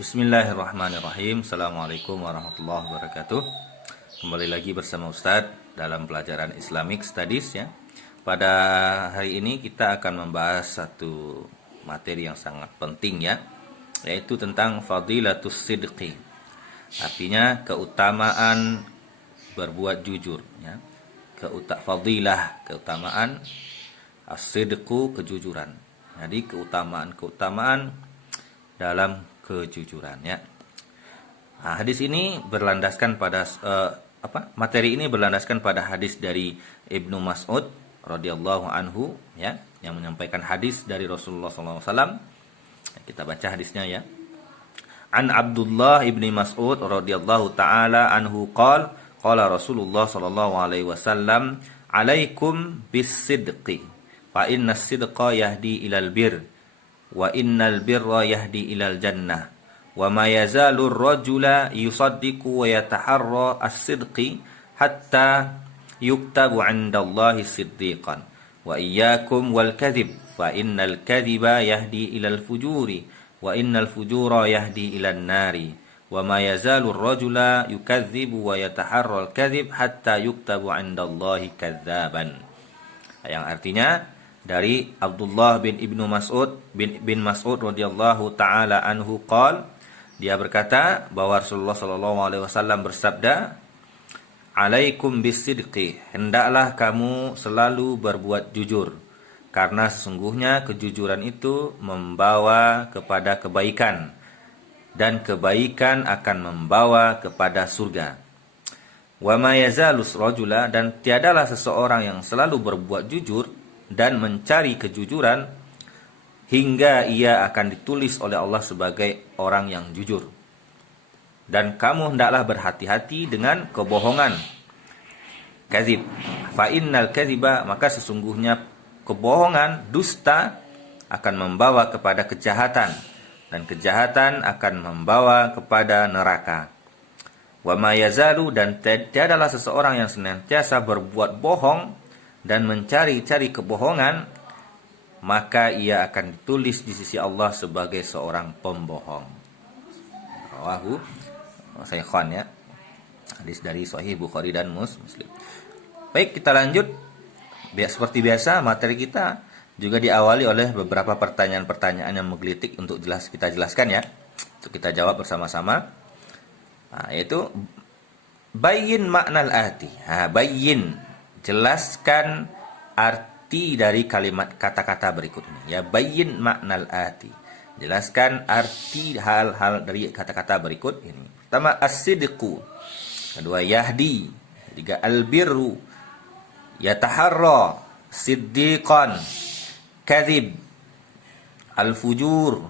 Bismillahirrahmanirrahim. Assalamualaikum warahmatullahi wabarakatuh. Kembali lagi bersama Ustadz dalam pelajaran Islamic Studies ya. Pada hari ini kita akan membahas satu materi yang sangat penting ya, yaitu tentang fadilatus sidqi. Artinya keutamaan berbuat jujur ya. Keutamaan as-sidqu, kejujuran. Jadi keutamaan dalam kejujuran ya. Nah, hadis ini berlandaskan pada materi ini berlandaskan pada hadis dari Ibnu Mas'ud radhiyallahu anhu ya, yang menyampaikan hadis dari Rasulullah SAW. Kita baca hadisnya ya. An Abdullah ibni Mas'ud radhiyallahu taala anhu qala Rasulullah sallallahu alaihi wasallam, "Alaikum bis-sidqi, fa inna as-sidqa yahdi ilal birr. Wa innal birra yahdi ilal jannah. Wa ma yazalu ar-rajula yusaddiqu wa yataharra as-sidqi hatta yuktabu 'indallahi siddiqan. Wa iyyakum wal kadhib fa innal kadhiba yahdi ilal fujuri wa innal fujura yahdi ilan nari. Wa ma yazalu ar-rajula yukadzibu wa yataharra al-kadhib hatta yuktabu 'indallahi kadzaban." Yang artinya dari Abdullah bin Ibnu Mas'ud bin Mas'ud radhiyallahu taala anhu qol, dia berkata bahwa Rasulullah sallallahu alaihi wasallam bersabda, "Alaikum bisidqi, hendaklah kamu selalu berbuat jujur, karena sesungguhnya kejujuran itu membawa kepada kebaikan dan kebaikan akan membawa kepada surga. Wa ma yazalus rajula, dan tiadalah seseorang yang selalu berbuat jujur dan mencari kejujuran hingga ia akan ditulis oleh Allah sebagai orang yang jujur. Dan kamu hendaklah berhati-hati dengan kebohongan, kadzib. Fa innal kadziba, maka sesungguhnya kebohongan, dusta akan membawa kepada kejahatan, dan kejahatan akan membawa kepada neraka. Wa ma yazalu, dan tiadalah seseorang yang senantiasa berbuat bohong dan mencari-cari kebohongan, maka ia akan ditulis di sisi Allah sebagai seorang pembohong. Rawahu Shaykhan ya. Hadis dari Sahih Bukhari dan Muslim. Baik, kita lanjut. Seperti biasa, materi kita juga diawali oleh beberapa pertanyaan-pertanyaan yang menggelitik untuk kita jelaskan ya. Untuk kita jawab bersama-sama. Nah, yaitu bayyin maknal ati. Bayyin, jelaskan arti dari kalimat kata-kata berikut ini ya. Bayyin maknal ati, jelaskan arti hal-hal dari kata-kata berikut ini. Pertama as-sidqu, kedua yahdi, ketiga al-birru, yataharra, siddiqan, kadzib, al-fujur.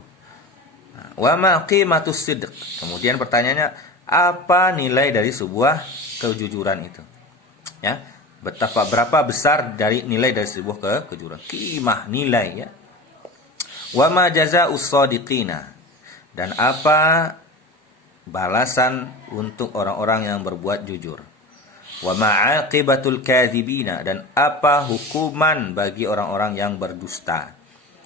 Wa ma qimatus sidq. Kemudian pertanyaannya, apa nilai dari sebuah kejujuran itu ya? Berapa besar dari nilai dari sebuah kejujuran? Qimah, nilai ya. Wa ma jazaa'us shadiqina, dan apa balasan untuk orang-orang yang berbuat jujur? Wa ma 'aqibatul kadzibina, dan apa hukuman bagi orang-orang yang berdusta?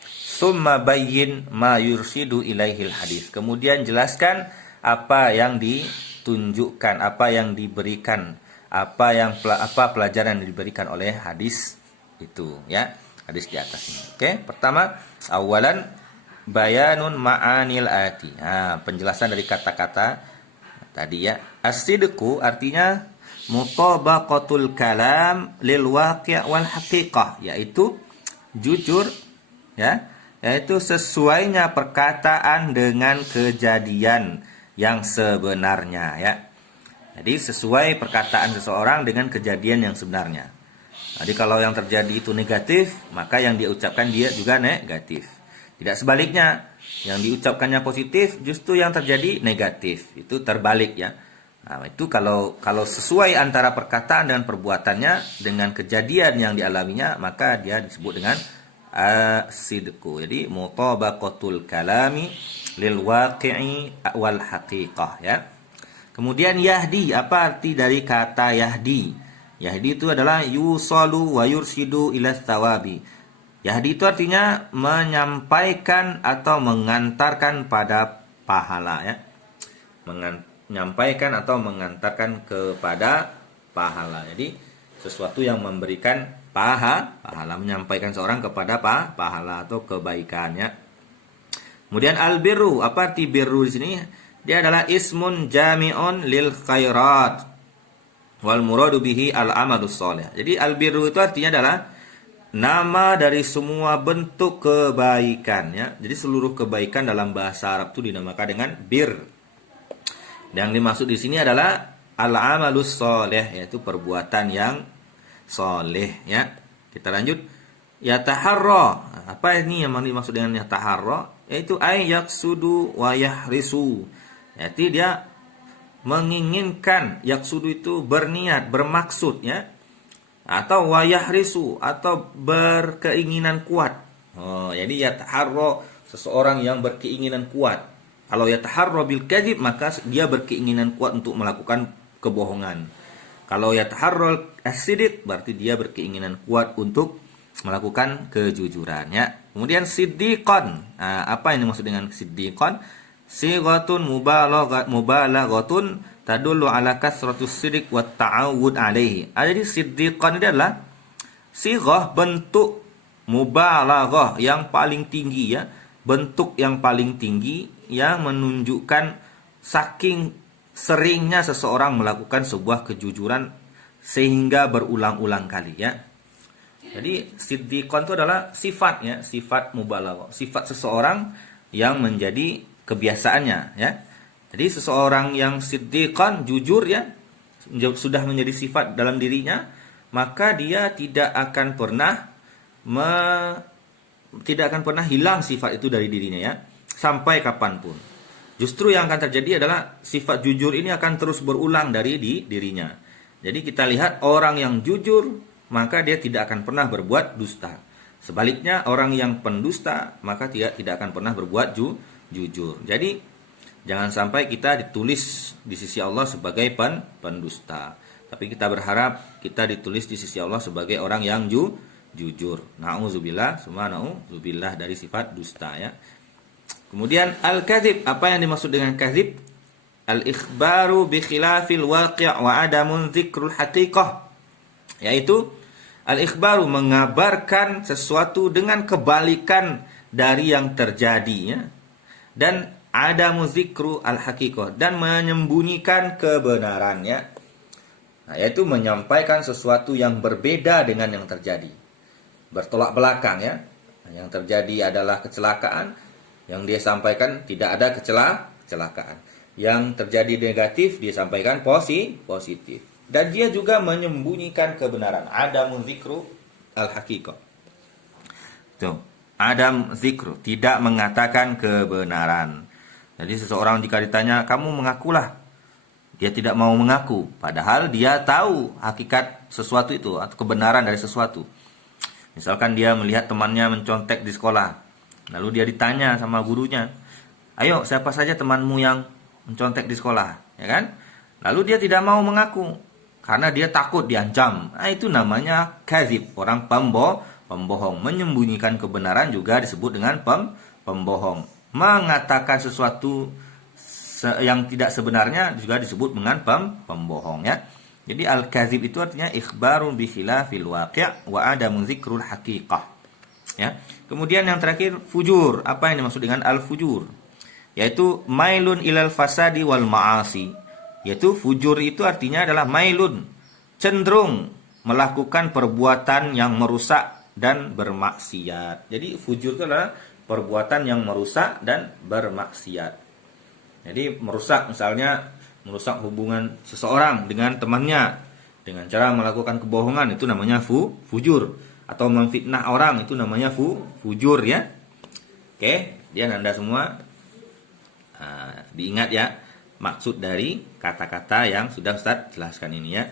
Summa bayyin ma yurshidu ilaihil hadis. Kemudian jelaskan apa yang ditunjukkan, apa yang diberikan, apa pelajaran yang diberikan oleh hadis itu ya, hadis di atas ini. Oke, pertama awalan bayanun ma'anil ati. Penjelasan dari kata-kata tadi ya. As-sidqu artinya mutabaqatul kalam lil waqi' wal haqiqah, yaitu jujur ya, yaitu sesuainya perkataan dengan kejadian yang sebenarnya ya. Jadi sesuai perkataan seseorang dengan kejadian yang sebenarnya. Jadi kalau yang terjadi itu negatif, maka yang dia ucapkan dia juga negatif. Tidak sebaliknya, yang diucapkannya positif, justru yang terjadi negatif. Itu terbalik ya. Nah, itu kalau sesuai antara perkataan dan perbuatannya dengan kejadian yang dialaminya, maka dia disebut dengan as-sidqu. Jadi mutabaqatul kalami lil waqi'i wal haqiqah ya. Kemudian yahdi, apa arti dari kata yahdi? Yahdi itu adalah yusalu wa yurshidu ila thawabi. Yahdi itu artinya menyampaikan atau mengantarkan pada pahala ya. Menyampaikan atau mengantarkan kepada pahala. Jadi sesuatu yang memberikan pahala, menyampaikan seorang kepada pahala atau kebaikan ya. Kemudian albirru, apa arti birru di sini? Dia adalah ismun jami'un lil khairat wal muradu bihi al amalus sholih. Jadi albirru itu artinya adalah nama dari semua bentuk kebaikan ya. Jadi seluruh kebaikan dalam bahasa Arab itu dinamakan dengan bir. Dan yang dimaksud di sini adalah al-amalus sholih, yaitu perbuatan yang soleh ya. Kita lanjut. Yataharra. Apa ini yang dimaksud dengan yataharra? Yaitu ay yaksudu wa yahrisu. Yaitu dia menginginkan, yaksudu itu berniat, bermaksud ya. Atau wa yahrisu, atau berkeinginan kuat. Jadi yataharra, seseorang yang berkeinginan kuat. Kalau yataharra bil kadzib, maka dia berkeinginan kuat untuk melakukan kebohongan. Kalau yataharra as-sidq, berarti dia berkeinginan kuat untuk melakukan kejujuran ya. Kemudian siddiqan. Apa yang dimaksud dengan siddiqan? Sighatun mubalaghatun tadullu ala kasratus sidq wa ta'awud alaihi. Jadi siddiqan ini adalah sighah, bentuk mubalaghah yang paling tinggi ya. Bentuk yang paling tinggi yang menunjukkan saking seringnya seseorang melakukan sebuah kejujuran sehingga berulang-ulang kali ya. Jadi siddiqan itu adalah sifatnya, sifat mubalaghah, sifat seseorang yang menjadi kebiasaannya ya. Jadi seseorang yang siddiqan, jujur ya, sudah menjadi sifat dalam dirinya, maka dia tidak akan pernah hilang sifat itu dari dirinya ya, sampai kapanpun. Justru yang akan terjadi adalah sifat jujur ini akan terus berulang dari dirinya. Jadi kita lihat orang yang jujur, maka dia tidak akan pernah berbuat dusta. Sebaliknya orang yang pendusta, maka tidak akan pernah berbuat jujur. Jadi jangan sampai kita ditulis di sisi Allah sebagai pendusta. Tapi kita berharap kita ditulis di sisi Allah sebagai orang yang jujur. Na'udzubillah, semua na'udzubillah dari sifat dusta ya. Kemudian al-kadzib, apa yang dimaksud dengan kadzib? Al-ikhbaru bi khilafil waqi' wa adamun dzikrul haqiqah. Yaitu al-ikhbaru, mengabarkan sesuatu dengan kebalikan dari yang terjadi ya. Dan adamu dzikru al-haqiqah, dan menyembunyikan kebenaran ya. Yaitu menyampaikan sesuatu yang berbeda dengan yang terjadi. Bertolak belakang ya. Yang terjadi adalah kecelakaan, yang dia sampaikan tidak ada kecelakaan. Yang terjadi negatif dia sampaikan positif. Dan dia juga menyembunyikan kebenaran. Adamu dzikru al-haqiqah. Tuh, adam dzikru, tidak mengatakan kebenaran. Jadi seseorang jika ditanya, kamu mengakulah, dia tidak mau mengaku, padahal dia tahu hakikat sesuatu itu atau kebenaran dari sesuatu. Misalkan dia melihat temannya mencontek di sekolah, lalu dia ditanya sama gurunya, ayo siapa saja temanmu yang mencontek di sekolah, ya kan? Lalu dia tidak mau mengaku karena dia takut diancam. Itu namanya kadzib, orang pembohong. Menyembunyikan kebenaran juga disebut dengan pembohong. Mengatakan sesuatu yang tidak sebenarnya juga disebut dengan pembohong ya. Jadi al-kadzib itu artinya ikhbarun bi khilafil waqi' wa adamu dzikrul haqiqah. Ya. Kemudian yang terakhir fujur. Apa yang dimaksud dengan al-fujur? Yaitu mailun ilal fasadi wal ma'asi. Yaitu fujur itu artinya adalah mailun, cenderung melakukan perbuatan yang merusak dan bermaksiat. Jadi fujur itu adalah perbuatan yang merusak dan bermaksiat. Jadi merusak, misalnya merusak hubungan seseorang dengan temannya dengan cara melakukan kebohongan, itu namanya fujur. Atau memfitnah orang, itu namanya fujur ya. Oke, dia Anda semua diingat ya maksud dari kata-kata yang sudah Ustaz jelaskan ini ya.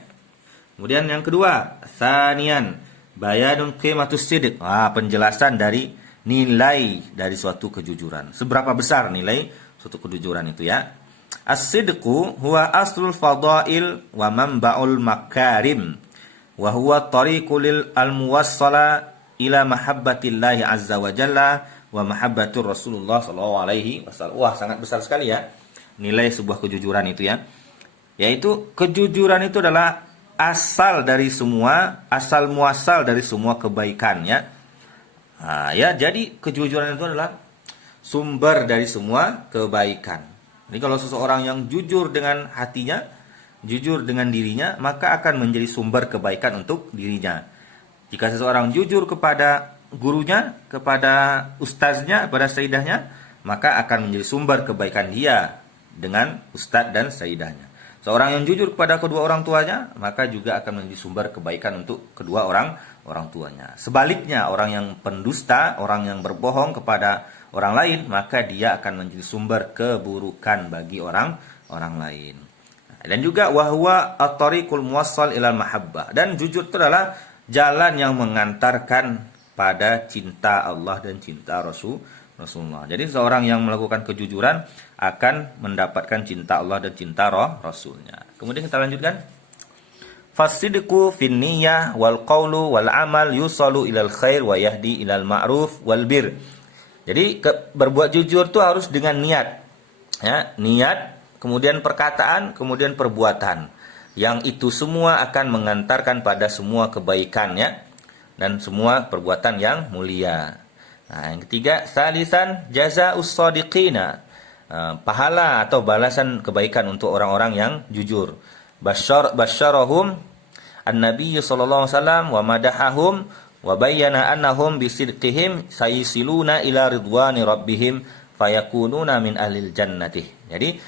Kemudian yang kedua, tsaniyan bayanun qimatus sidq. Penjelasan dari nilai dari suatu kejujuran. Seberapa besar nilai suatu kejujuran itu ya. As-sidqu huwa aslul fadail wa manba'ul makarim wa huwa tariqul al-muwassala ila mahabbatillahi azza wa jalla wa mahabbatur Rasulullah sallallahu alaihi wasallam. Wah, sangat besar sekali ya nilai sebuah kejujuran itu ya. Yaitu kejujuran itu adalah asal muasal dari semua kebaikan ya. Nah, ya, jadi kejujuran itu adalah sumber dari semua kebaikan. Jadi kalau seseorang yang jujur dengan hatinya, jujur dengan dirinya, maka akan menjadi sumber kebaikan untuk dirinya. Jika seseorang jujur kepada gurunya, kepada ustaznya, kepada sayyidahnya, maka akan menjadi sumber kebaikan dia dengan ustaz dan sayyidahnya. Seorang yang jujur kepada kedua orang tuanya, maka juga akan menjadi sumber kebaikan untuk kedua orang tuanya. Sebaliknya, orang yang pendusta, orang yang berbohong kepada orang lain, maka dia akan menjadi sumber keburukan bagi orang lain. Dan juga wahwa at-tariqul muwassal ilal mahabbah. Dan jujur itu adalah jalan yang mengantarkan pada cinta Allah dan cinta Rasulullah. Jadi seorang yang melakukan kejujuran akan mendapatkan cinta Allah dan cinta Rasulnya. Kemudian kita lanjutkan. Fasidqu fin niyyah wal qawlu wal amal yusalu ilal khair wa yahdi ilal ma'ruf wal bir. Jadi berbuat jujur itu harus dengan niat. Ya, niat, kemudian perkataan, kemudian perbuatan. Yang itu semua akan mengantarkan pada semua kebaikan ya, dan semua perbuatan yang mulia. Nah, yang ketiga, salisan jazaa'us shadiqina. Pahala atau balasan kebaikan untuk orang-orang yang jujur. Basyarahum an-nabiy sallallahu alaihi wasallam wa madahahum wa bayyana annahum bisidqihim sayisiluna ila ridwani rabbihim fayakununa min ahlil jannati. Jadi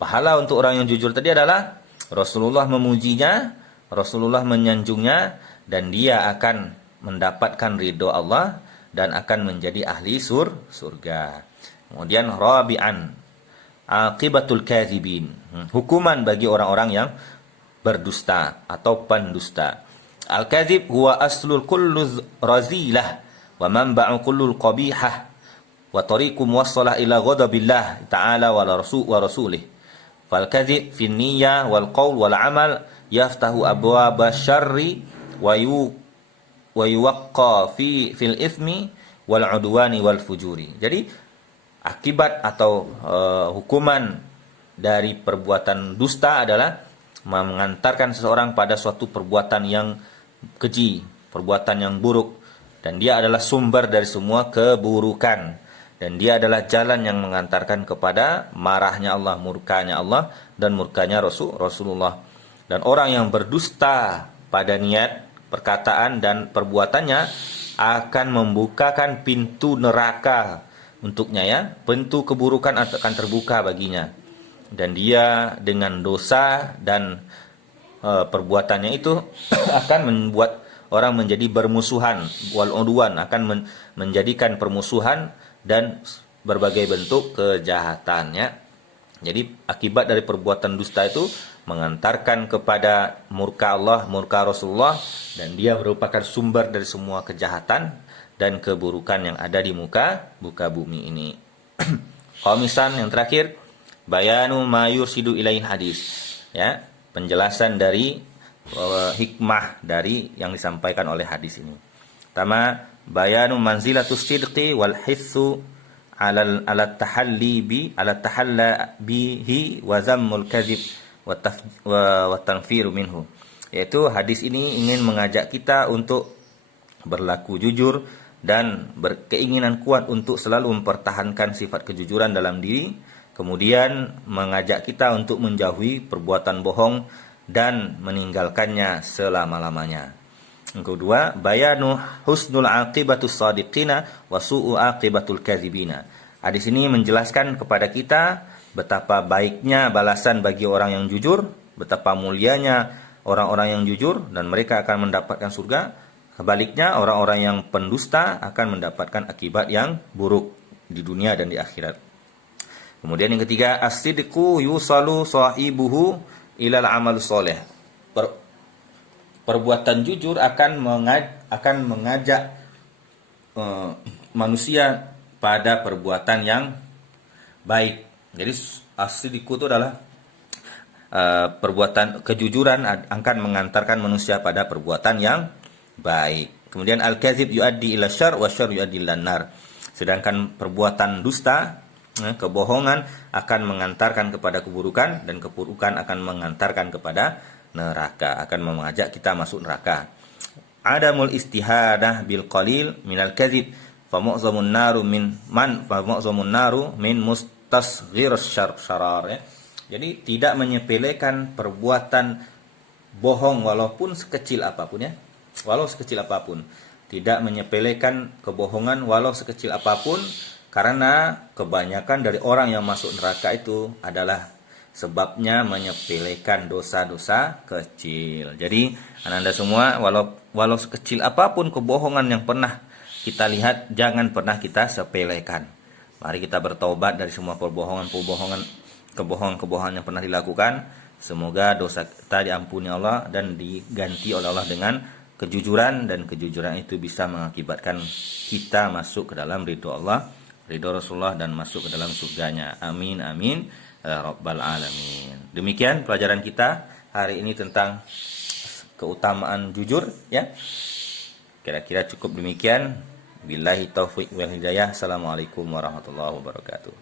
pahala untuk orang yang jujur tadi adalah Rasulullah memujinya, Rasulullah menyanjungnya, dan dia akan mendapatkan ridho Allah dan akan menjadi ahli surga. Kemudian rabi'an aqibatul kadzibin, hukuman bagi orang-orang yang berdusta atau pendusta. Al-kadzib huwa aslul kullu razilah wa manba'u kullu qabihah wa tariqu muwassalah ila ghadabillah ta'ala wa rasulih. Fal kadzib fi niyyah wal qaul wal amal yaftahu abwaaba syarri wa yuwaqqa fil ithmi wal udwani wal fujuri. Jadi akibat atau hukuman dari perbuatan dusta adalah mengantarkan seseorang pada suatu perbuatan yang keji, perbuatan yang buruk, dan dia adalah sumber dari semua keburukan, dan dia adalah jalan yang mengantarkan kepada marahnya Allah, murkanya Allah dan murkanya Rasulullah. Dan orang yang berdusta pada niat, perkataan dan perbuatannya akan membukakan pintu neraka untuknya ya, pintu keburukan akan terbuka baginya, dan dia dengan dosa dan perbuatannya itu akan membuat orang menjadi bermusuhan, wal udwan, akan menjadikan permusuhan dan berbagai bentuk kejahatannya. Jadi akibat dari perbuatan dusta itu mengantarkan kepada murka Allah, murka Rasulullah, dan dia merupakan sumber dari semua kejahatan dan keburukan yang ada di muka bumi ini. Khamisan, yang terakhir, bayanu ma yursidu ilaihi hadis. Ya, penjelasan dari hikmah dari yang disampaikan oleh hadis ini. Pertama, bayanu manzilatus sidqi wal hissu ala tahalli bihi wa zammul kadzib wa tanfiru minhu. Yaitu hadis ini ingin mengajak kita untuk berlaku jujur dan berkeinginan kuat untuk selalu mempertahankan sifat kejujuran dalam diri, kemudian mengajak kita untuk menjauhi perbuatan bohong dan meninggalkannya selama-lamanya. Yang kedua, bayanu husnul aqibatus shadiqina wa su'u aqibatul kadzibina. Hadis ini menjelaskan kepada kita betapa baiknya balasan bagi orang yang jujur, betapa mulianya orang-orang yang jujur dan mereka akan mendapatkan surga. Sebaliknya, orang-orang yang pendusta akan mendapatkan akibat yang buruk di dunia dan di akhirat. Kemudian yang ketiga, as-sidqu yusalu sahibuhu ilal amal soleh. Perbuatan jujur akan mengajak manusia pada perbuatan yang baik. Jadi as-sidqu itu adalah perbuatan kejujuran akan mengantarkan manusia pada perbuatan yang baik. Kemudian al-kadzib yuaddi ila syarr wa syarr yuaddi ilan nar. Sedangkan perbuatan dusta, kebohongan akan mengantarkan kepada keburukan, dan keburukan akan mengantarkan kepada neraka, akan mengajak kita masuk neraka. Adamul istihadah bil qalil minal kadhib fa mu'zamun naru min mustasghir syarar, ya. Jadi tidak menyepelekan perbuatan bohong walaupun sekecil apapun, ya. Walau sekecil apapun. Tidak menyepelekan kebohongan walau sekecil apapun, karena kebanyakan dari orang yang masuk neraka itu adalah sebabnya menyepelekan dosa-dosa kecil. Jadi Anda semua, walau sekecil apapun kebohongan yang pernah kita lihat, jangan pernah kita sepelekan. Mari kita bertaubat dari semua kebohongan yang pernah dilakukan. Semoga dosa kita diampuni Allah dan diganti oleh Allah dengan kejujuran, dan kejujuran itu bisa mengakibatkan kita masuk ke dalam ridho Allah, ridho Rasulullah, dan masuk ke dalam surganya. Amin amin ya rabbal alamin. Demikian pelajaran kita hari ini tentang keutamaan jujur, ya. Kira-kira cukup demikian. Billahi taufiq wal hidayah. Assalamualaikum warahmatullahi wabarakatuh.